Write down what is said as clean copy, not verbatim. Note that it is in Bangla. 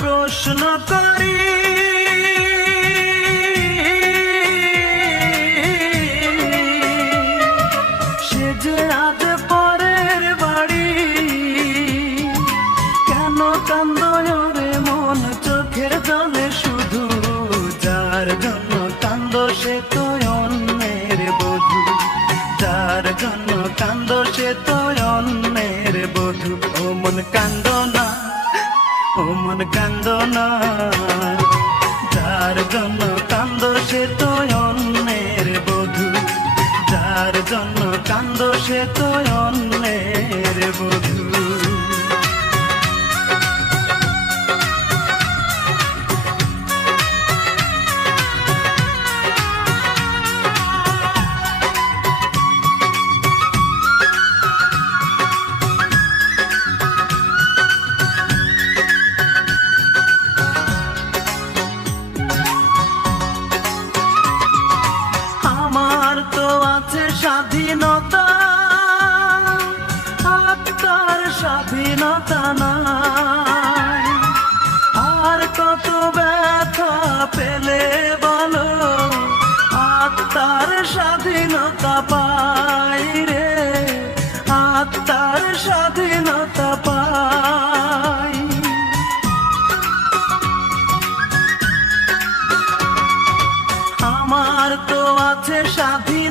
প্রশ্ন করি, সে যে আজ পরের বাড়ি, কেন কান্দো রে মন চোখের জলে শুধু, যার জন্য কান্দো সে তো অন্যের বধূ, যার জন্য কান্দো সে তো অন্যের বধূ। ও মন কান্দো না, ও মন কান্দো না, যার জন্য কান্দো সে তো অন্যের বধূ, যার জন্য কান্দো সে তো অন্যের বধূ। আমার তো আছে স্বাধীনতা, আত্মার স্বাধীনতা নাই, আর কত ব্যথা পেলে বলো আত্মার স্বাধীনতা পাই রে, আত্মার স্বাধীনতা পাই। আমার তো আছে স্বাধীনতা,